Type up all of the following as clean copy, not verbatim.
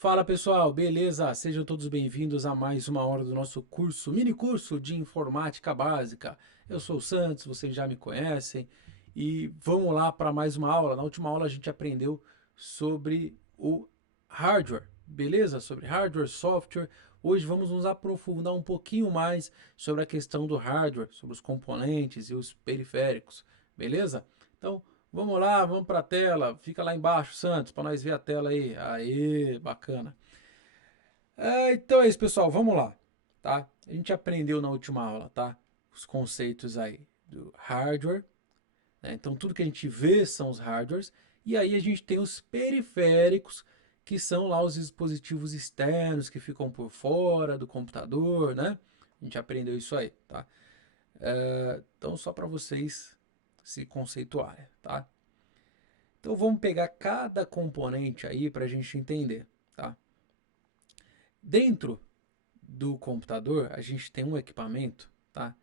Fala pessoal, beleza? Sejam todos bem-vindos a mais uma hora do nosso mini curso de informática básica. Eu sou o Santos, vocês já me conhecem e vamos lá para mais uma aula. Na última aula a gente aprendeu sobre o hardware, beleza? Sobre hardware, software. Hoje vamos nos aprofundar um pouquinho mais sobre a questão do hardware, sobre os componentes e os periféricos, beleza? Então, vamos lá, vamos para a tela. Fica lá embaixo, Santos, para nós ver a tela aí. Aê, bacana. Então é isso, pessoal. Vamos lá, tá? A gente aprendeu na última aula, tá? Os conceitos aí do hardware, né? Então tudo que a gente vê são os hardwares. E aí a gente tem os periféricos, que são lá os dispositivos externos que ficam por fora do computador, né? A gente aprendeu isso aí, tá? Então só para vocês se conceituarem, tá? Então vamos pegar cada componente aí para a gente entender, tá? Dentro do computador a gente tem um equipamento, tá?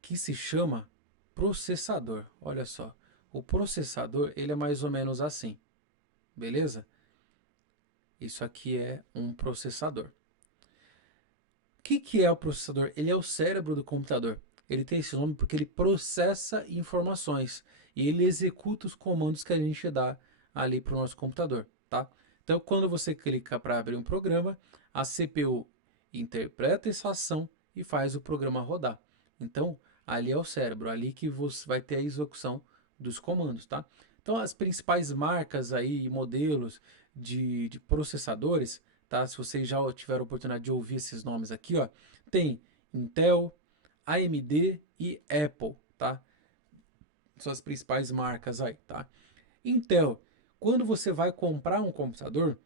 Que se chama processador. Olha só, o processador ele é mais ou menos assim, beleza? Isso aqui é um processador. O que é o processador? Ele é o cérebro do computador. Ele tem esse nome porque ele processa informações e ele executa os comandos que a gente dá ali para o nosso computador, tá? Então, quando você clica para abrir um programa, a CPU interpreta essa ação e faz o programa rodar. Então, ali é o cérebro, ali que você vai ter a execução dos comandos, tá? Então, as principais marcas aí e modelos de processadores, tá? Se vocês já tiveram a oportunidade de ouvir esses nomes aqui, ó, tem Intel, AMD e Apple, tá? São as principais marcas aí, tá? Intel, quando você vai comprar um computador,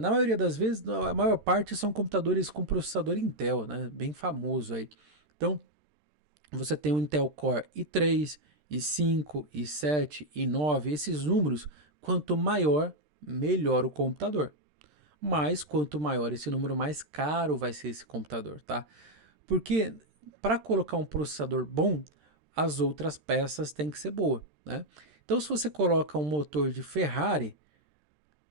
na maioria das vezes, a maior parte são computadores com processador Intel, né? Bem famoso aí. Então, você tem o Intel Core i3, i5, i7, i9, esses números, quanto maior, melhor o computador. Mas quanto maior esse número, mais caro vai ser esse computador, tá? Porque para colocar um processador bom, as outras peças têm que ser boas, né? Então, se você coloca um motor de Ferrari,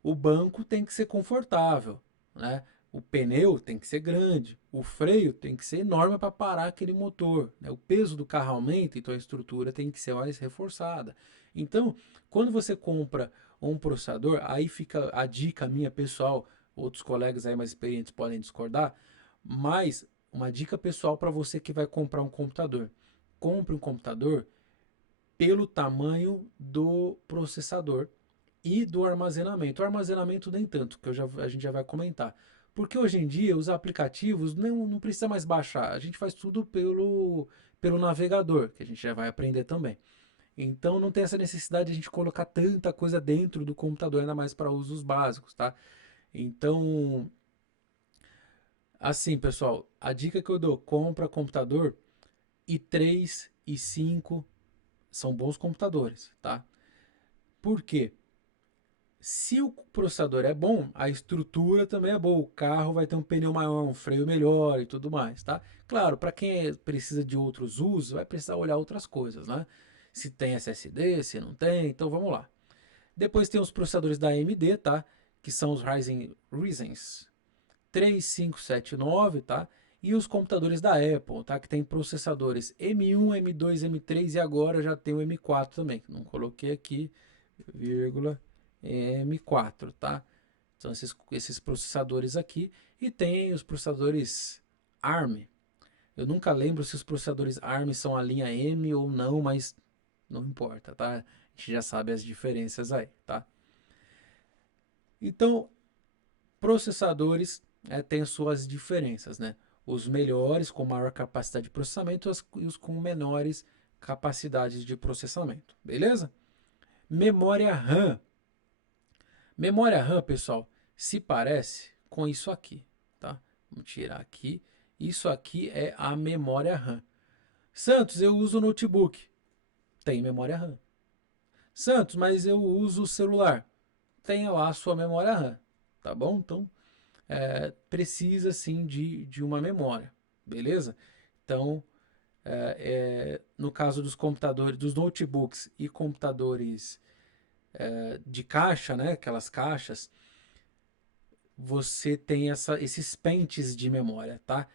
o banco tem que ser confortável, né? O pneu tem que ser grande, o freio tem que ser enorme para parar aquele motor, né? O peso do carro aumenta, então a estrutura tem que ser mais reforçada. Então, quando você compra um processador, aí fica a dica minha pessoal, outros colegas aí mais experientes podem discordar, mas uma dica pessoal para você que vai comprar um computador. Compre um computador pelo tamanho do processador e do armazenamento. O armazenamento nem tanto, que a gente já vai comentar. Porque hoje em dia os aplicativos não precisa mais baixar, a gente faz tudo pelo navegador, que a gente já vai aprender também. Então não tem essa necessidade de a gente colocar tanta coisa dentro do computador, ainda mais para usos básicos, tá? Então, assim, pessoal, a dica que eu dou, compra computador i3 e 5 são bons computadores, tá? Por quê? Se o processador é bom, a estrutura também é boa. O carro vai ter um pneu maior, um freio melhor e tudo mais, tá? Claro, para quem precisa de outros usos, vai precisar olhar outras coisas, né? Se tem SSD, se não tem, então vamos lá. Depois tem os processadores da AMD, tá? Que são os Ryzen 3579, tá? E os computadores da Apple, tá? Que tem processadores M1, M2, M3 e agora já tem o M4 também. Não coloquei aqui, vírgula, M4, tá? São esses processadores aqui. E tem os processadores ARM. Eu nunca lembro se os processadores ARM são a linha M ou não, mas não importa, tá? A gente já sabe as diferenças aí, tá? Então, processadores têm suas diferenças, né? Os melhores com maior capacidade de processamento e os com menores capacidades de processamento, beleza? Memória RAM. Memória RAM, pessoal, se parece com isso aqui, tá? Vamos tirar aqui. Isso aqui é a memória RAM. Santos, eu uso notebook. Tem memória RAM. Santos, mas eu uso o celular. Tem lá a sua memória RAM, tá bom? Então, precisa sim de uma memória, beleza? Então, no caso dos computadores, dos notebooks e computadores de caixa, né? Aquelas caixas, você tem esses pentes de memória, tá?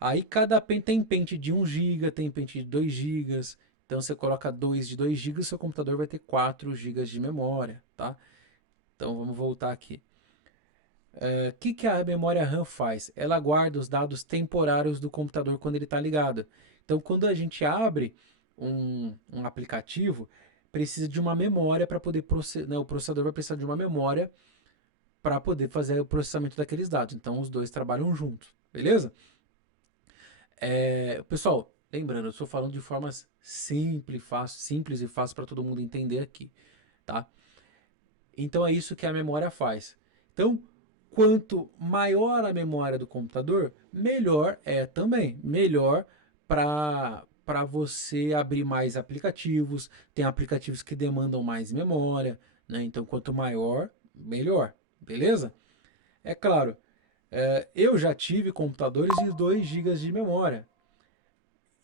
Aí cada pente tem pente de 1 GB, tem pente de 2 GB. Então você coloca 2 de 2 GB, seu computador vai ter 4 GB de memória, tá? Então vamos voltar aqui. O que a memória RAM faz? Ela guarda os dados temporários do computador quando ele está ligado. Então quando a gente abre um aplicativo, precisa de uma memória para poder processar, né, o processador vai precisar de uma memória para poder fazer o processamento daqueles dados. Então os dois trabalham juntos, beleza? Pessoal, lembrando, eu estou falando de formas simples e fácil para todo mundo entender aqui, tá? Então é isso que a memória faz. Então, quanto maior a memória do computador, melhor é também. Melhor para você abrir mais aplicativos. Tem aplicativos que demandam mais memória, né? Então, quanto maior, melhor. Beleza? É claro, eu já tive computadores de 2 GB de memória.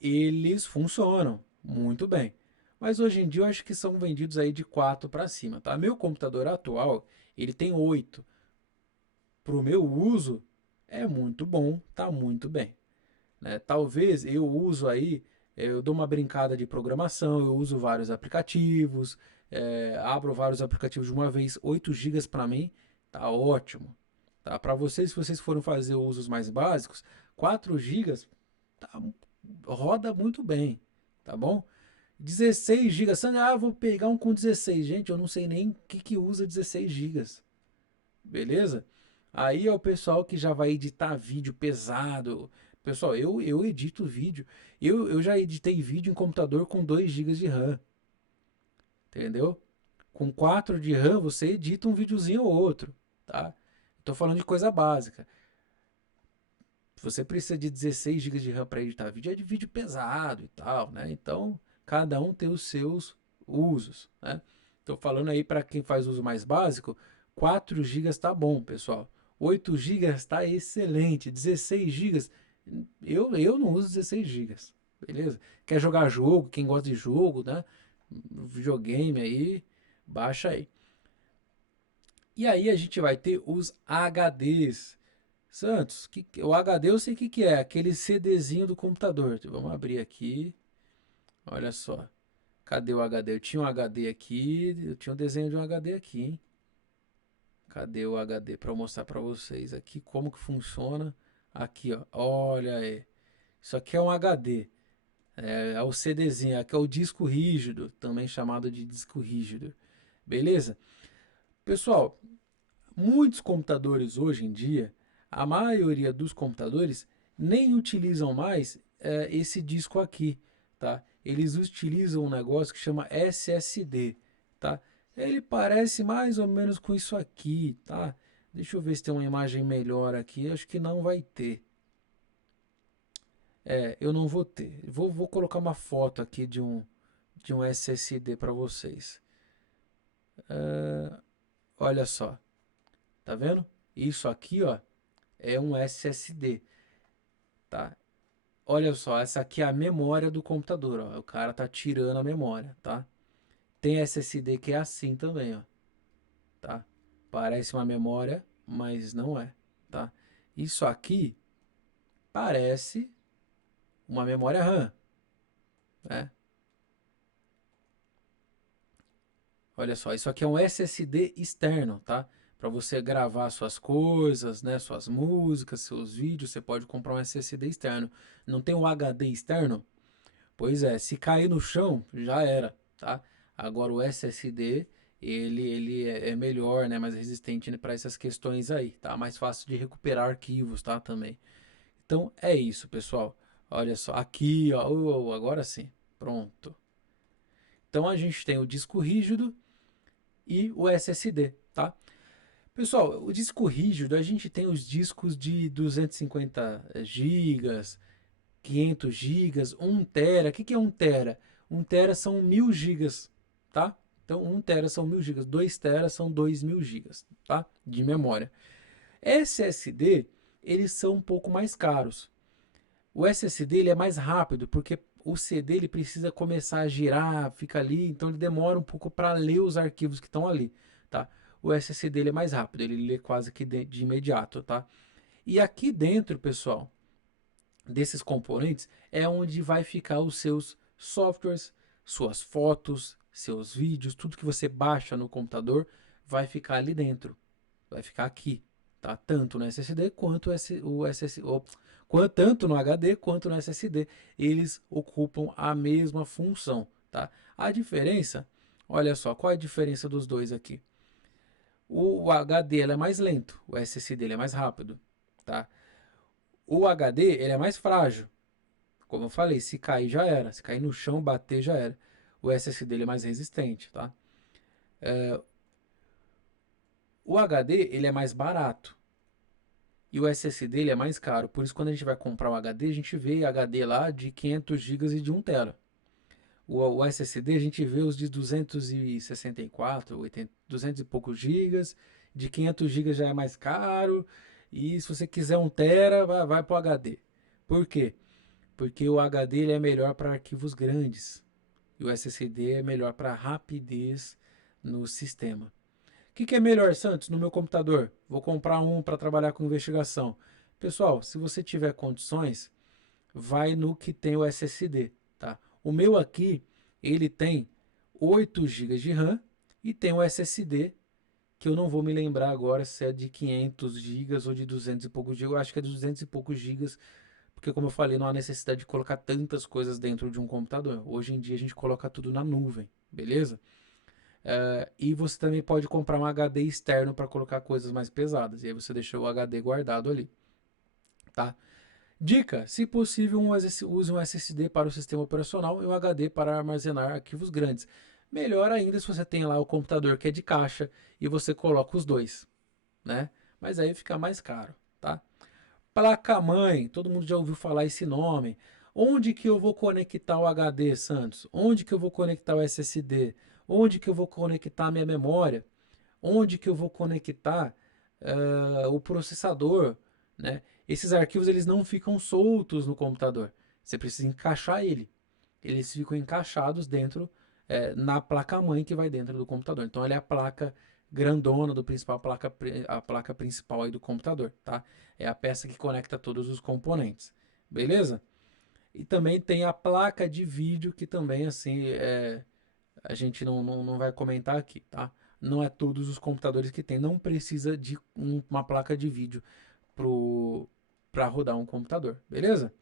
Eles funcionam muito bem. Mas hoje em dia eu acho que são vendidos aí de 4 para cima, tá? Meu computador atual, ele tem 8. Para o meu uso, é muito bom, tá muito bem, né? Talvez eu uso aí, eu dou uma brincada de programação, eu uso vários aplicativos, abro vários aplicativos de uma vez, 8 gigas para mim, tá ótimo. Tá? Para vocês, se vocês forem fazer usos mais básicos, 4 gigas tá, roda muito bem, tá bom? 16 gigas, Sandra, vou pegar um com 16. Gente, eu não sei nem o que usa 16 gigas, beleza? Aí é o pessoal que já vai editar vídeo pesado. Pessoal, eu edito vídeo. Eu já editei vídeo em computador com 2 gigas de RAM, entendeu? Com 4 de RAM você edita um videozinho ou outro, tá? Tô falando de coisa básica. Você precisa de 16 gigas de RAM para editar vídeo, é de vídeo pesado e tal, né? Então, cada um tem os seus usos, né? Tô falando aí para quem faz uso mais básico, 4 gigas tá bom, pessoal. 8 gigas tá excelente. 16 gigas, eu não uso 16 gigas, beleza? Quer jogar jogo, quem gosta de jogo, né? Videogame aí, baixa aí. E aí a gente vai ter os HDs. Santos, o HD eu sei o que é, aquele CDzinho do computador. Vamos abrir aqui. Olha só. Cadê o HD? Eu tinha um HD aqui, eu tinha um desenho de um HD aqui, hein? Cadê o HD para eu mostrar para vocês aqui como que funciona? Aqui, ó. Olha aí. Isso aqui é um HD. É o CDzinho, aqui é o disco rígido, também chamado de disco rígido. Beleza? Pessoal, muitos computadores hoje em dia, a maioria dos computadores nem utilizam mais esse disco aqui, tá? Eles utilizam um negócio que chama SSD, tá? Ele parece mais ou menos com isso aqui, tá? Deixa eu ver se tem uma imagem melhor aqui. Acho que não vai ter. Eu não vou ter. Vou colocar uma foto aqui de um SSD para vocês. Olha só, tá vendo? Isso aqui, ó, é um SSD, tá? Olha só, essa aqui é a memória do computador, ó. O cara tá tirando a memória, tá? Tem SSD que é assim também, ó, tá? Parece uma memória, mas não é, tá? Isso aqui parece uma memória RAM, né? Olha só, isso aqui é um SSD externo, tá? Para você gravar suas coisas, né? Suas músicas, seus vídeos, você pode comprar um SSD externo. Não tem um HD externo? Pois é, se cair no chão, já era, tá? Agora o SSD, ele é melhor, né? Mais resistente para essas questões aí, tá? Mais fácil de recuperar arquivos, tá? Também. Então é isso, pessoal. Olha só, aqui, ó, agora sim, pronto. Então a gente tem o disco rígido e o SSD, tá? Pessoal, o disco rígido, a gente tem os discos de 250 gigas, 500 gigas, 1 tera. O que é 1 tera? 1 tera são 1000 gigas, tá? Então 1 tera são 1000 gigas, 2 teras são 2000 gigas, tá? De memória. SSD, eles são um pouco mais caros. O SSD ele é mais rápido, porque o CD ele precisa começar a girar, fica ali, então ele demora um pouco para ler os arquivos que estão ali, tá? o SSD ele é mais rápido, ele lê quase que de imediato, tá? E aqui dentro, pessoal, desses componentes é onde vai ficar os seus softwares, suas fotos, seus vídeos, tudo que você baixa no computador vai ficar ali dentro, vai ficar aqui, tá? Tanto no SSD quanto o SSD, tanto no HD quanto no SSD, eles ocupam a mesma função, tá? A diferença, olha só, qual é a diferença dos dois aqui? O HD ele é mais lento, o SSD ele é mais rápido, tá? O HD ele é mais frágil. Como eu falei, se cair já era. Se cair no chão, bater já era. O SSD ele é mais resistente, tá? O HD ele é mais barato. E o SSD ele é mais caro. Por isso, quando a gente vai comprar um HD, a gente vê HD lá de 500 GB e de 1 TB. O SSD a gente vê os de 264, 80, 200 e poucos gigas. De 500 GB já é mais caro. E se você quiser 1 TB, vai para o HD. Por quê? Porque o HD ele é melhor para arquivos grandes e o SSD é melhor para rapidez no sistema. O que é melhor, Santos, no meu computador? Vou comprar um para trabalhar com investigação. Pessoal, se você tiver condições, vai no que tem o SSD, tá? O meu aqui, ele tem 8 GB de RAM e tem o SSD, que eu não vou me lembrar agora se é de 500 GB ou de 200 e poucos GB. Eu acho que é de 200 e poucos GB, porque como eu falei, não há necessidade de colocar tantas coisas dentro de um computador. Hoje em dia a gente coloca tudo na nuvem, beleza? E você também pode comprar um HD externo para colocar coisas mais pesadas. E aí você deixa o HD guardado ali, tá? Dica: se possível, use um SSD para o sistema operacional e um HD para armazenar arquivos grandes. Melhor ainda se você tem lá o computador que é de caixa e você coloca os dois, né? Mas aí fica mais caro, tá? Placa-mãe, todo mundo já ouviu falar esse nome. Onde que eu vou conectar o HD, Santos? Onde que eu vou conectar o SSD? Onde que eu vou conectar a minha memória? Onde que eu vou conectar o processador? Né? Esses arquivos eles não ficam soltos no computador. Você precisa encaixar ele. Eles ficam encaixados dentro na placa-mãe que vai dentro do computador. Então, ela é a placa grandona do principal, a placa principal aí do computador, tá? É a peça que conecta todos os componentes, beleza? E também tem a placa de vídeo que também assim a gente não vai comentar aqui, tá? Não é todos os computadores que tem, não precisa de uma placa de vídeo para rodar um computador, beleza?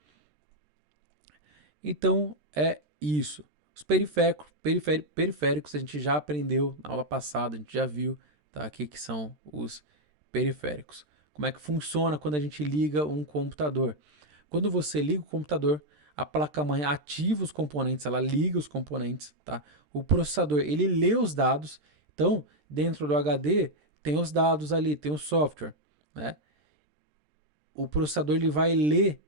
Então é isso. Os periféricos a gente já aprendeu na aula passada, a gente já viu, tá? Aqui que são os periféricos. Como é que funciona quando a gente liga um computador? Quando você liga o computador, a placa-mãe ativa os componentes, ela liga os componentes, tá? O processador, ele lê os dados. Então, dentro do HD, tem os dados ali, tem o software, né? O processador ele vai ler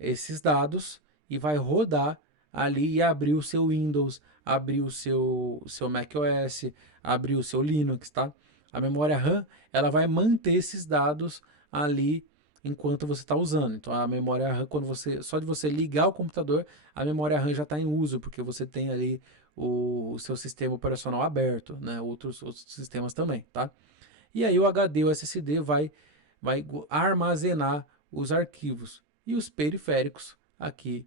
esses dados e vai rodar ali e abrir o seu Windows, abrir o seu macOS, abrir o seu Linux, tá? A memória RAM, ela vai manter esses dados ali enquanto você está usando. Então a memória RAM, só de você ligar o computador, a memória RAM já está em uso, porque você tem ali o seu sistema operacional aberto, né? Outros sistemas também, tá? E aí o HD, o SSD vai armazenar os arquivos. E os periféricos aqui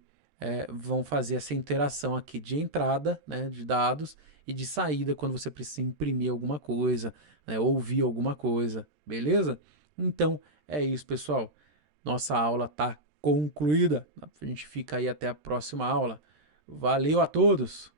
vão fazer essa interação aqui de entrada, né, de dados e de saída quando você precisa imprimir alguma coisa, né, ouvir alguma coisa, beleza? Então é isso, pessoal. Nossa aula está concluída. A gente fica aí até a próxima aula. Valeu a todos!